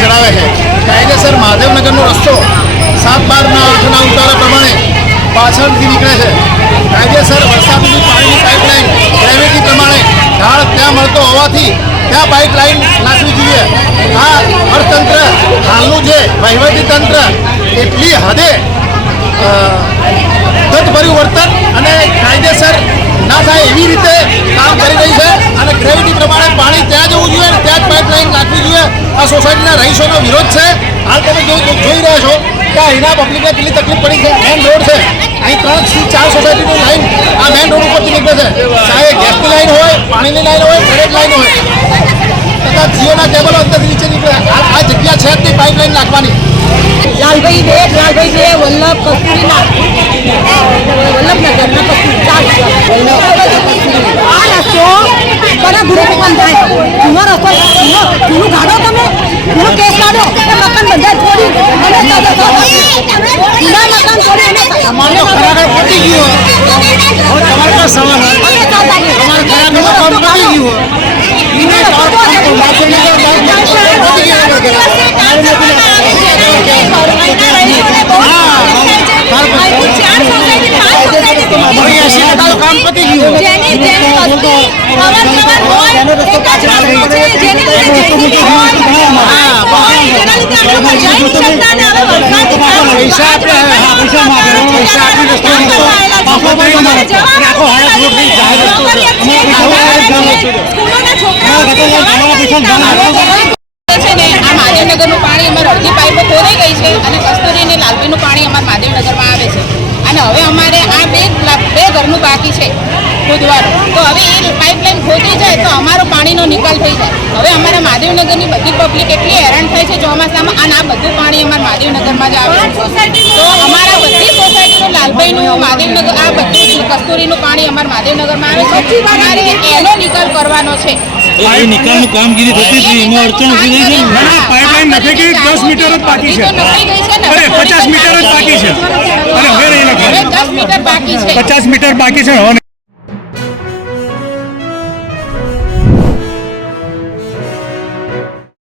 ચડાવે છે. કાયદેસર મહાદેવનગરનો રસ્તો સાત બારના અર્થના ઉતારા પ્રમાણે પાછળથી નીકળે છે. કાયદેસર વરસાદની પાણીની પાઇપલાઇન ગ્રેવિટી પ્રમાણે ઢાળ ત્યાં મળતો હોવાથી ત્યાં પાઇપલાઇન નાખવી જોઈએ. આ અર્થતંત્ર, હાલનું જે વહીવટીતંત્ર, એટલી હદે ગત પરિવર્તન આ સોસાયટીના રહીશોનો વિરોધ છે. હાલ તમે જોઈ રહ્યા છો કે અહીંના પબ્લિકને કેટલી તકલીફ પડી છે. મેન રોડ છે. અહીં ત્રણથી ચાર સોસાયટીની લાઈન આ મેન રોડ ઉપરથી નીકળે છે. ચાહે ગેસની લાઈન હોય, પાણીની લાઈન હોય ડ્રેનેજ લાઈન હોય, તથા જીઓના કેબલો અંદરથી નીચે નીકળે. આ જગ્યા છે જ નહીં પાઇપલાઇન નાખવાની. લાલભાઈ બે લાલભાઈ બે, વલ્લભ કસ્તુરીના. વલ્લભનગરના કસ્તુરી ચાર આ રસ્તો બરા ગુરુ ભગવાન થાય જૂનો રસ્તો જૂનો ગાડો તમે જૂનો કેસ કાઢો મકાન બધા છોડી અને જૂના મકાન છોડી અમારે પતી ગયું તમારે પાસે સવાલ ગયા. તમારે ખરેખર કામ પતી ગયું હોય જૂનો રસ્તો કાઢો. અમારી એસી પતી ગયું હોય હા, રસ્તો પાછો કરી અમારે. આપણે આખો હાલત રોડ નહીં, મહાદેવનગરનું પાણી અમારે અડધી પાઇપો ખોરાઈ ગઈ છે અને કસ્તુરી અને લાલવીનું પાણી અમારા મહાદેવનગરમાં આવે છે અને હવે અમારે આ બે બે ઘરનું બાકી છે ખોદવાનું તો હવે એ પાઇપલાઇન ખોદી જાય તો અમારો પાણીનો નિકાલ થઈ જાય. હવે અમારા મહાદેવનગરની બધી પબ્લિક એટલી હેરાન થાય છે ચોમાસામાં અને આ બધું પાણી અમારા મહાદેવનગરમાં જ આવે. છે તો અમારા બધી સોસાયટીનું લાલભાઈનું મહાદેવનગર આ બધું કસ્તુરીનું પાણી અમારા મહાદેવનગરમાં આવે છે. અમારે એનો નિકાલ કરવાનો છે. એ નિકાલની કામગીરી થતી હતી એમાં અડચણ ઊભી થઈ છે. ને? ના, ના, કે 10 મીટર જ બાકી છે. અરે, 50 મીટર જ બાકી છે. અરે, હવે નહીં હવે લખાય. દસ મીટર બાકી છે. પચાસ મીટર બાકી છે.